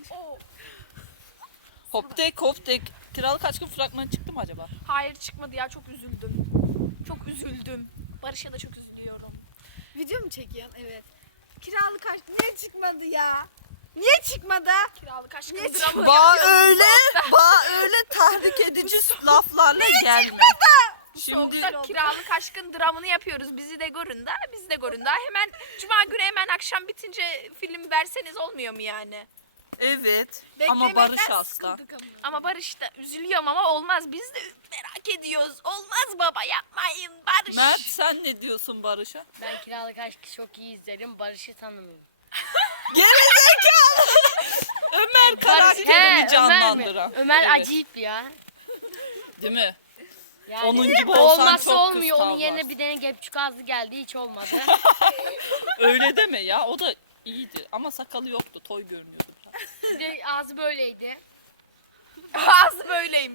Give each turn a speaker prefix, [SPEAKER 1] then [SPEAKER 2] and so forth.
[SPEAKER 1] Oo.
[SPEAKER 2] Hoptek hoptek. Kiralık Aşk'ın fragmanı çıktı mı acaba?
[SPEAKER 1] Hayır çıkmadı ya, çok üzüldüm. Çok üzüldüm. Barış'a da çok üzülüyorum.
[SPEAKER 3] Video mu çekiyorsun? Evet. Kiralık aşk niye çıkmadı ya? Niye çıkmadı?
[SPEAKER 1] Kiralık Aşk'ın
[SPEAKER 3] Niye
[SPEAKER 1] dramını
[SPEAKER 2] Ba
[SPEAKER 1] yapıyoruz.
[SPEAKER 2] öyle tahrik edici laflarla gelme. Şimdi
[SPEAKER 1] Soğukta Kiralık Aşk'ın dramını yapıyoruz. Bizi de görün de, bizi de görün de. Hemen cuma günü hemen akşam bitince film verseniz olmuyor mu yani?
[SPEAKER 2] evet ama Barış hasta.
[SPEAKER 1] Ama Barış da üzülüyorum ama olmaz. Biz de merak ediyoruz. Olmaz baba, yapmayın Barış.
[SPEAKER 2] Mert sen ne diyorsun Barış'a?
[SPEAKER 4] Ben Kiralık Aşk'ı çok iyi izlerim. Barış'ı tanımıyorum.
[SPEAKER 2] Gerizekalı. Ömer karakterini canlandıran.
[SPEAKER 4] Ömer
[SPEAKER 2] Evet.
[SPEAKER 4] acayip ya.
[SPEAKER 2] Değil mi?
[SPEAKER 4] Yani
[SPEAKER 2] Onun gibi olsan
[SPEAKER 4] olmazsa
[SPEAKER 2] çok
[SPEAKER 4] olmuyor.
[SPEAKER 2] kız
[SPEAKER 4] Onun
[SPEAKER 2] tavlar.
[SPEAKER 4] yerine bir tane gepçük ağzı geldi. Hiç olmadı.
[SPEAKER 2] Öyle deme ya, o da iyiydi ama sakalı yoktu, toy görünüyordu.
[SPEAKER 4] Bir de ağzı böyleydi.
[SPEAKER 1] Ağzı böyleymiş.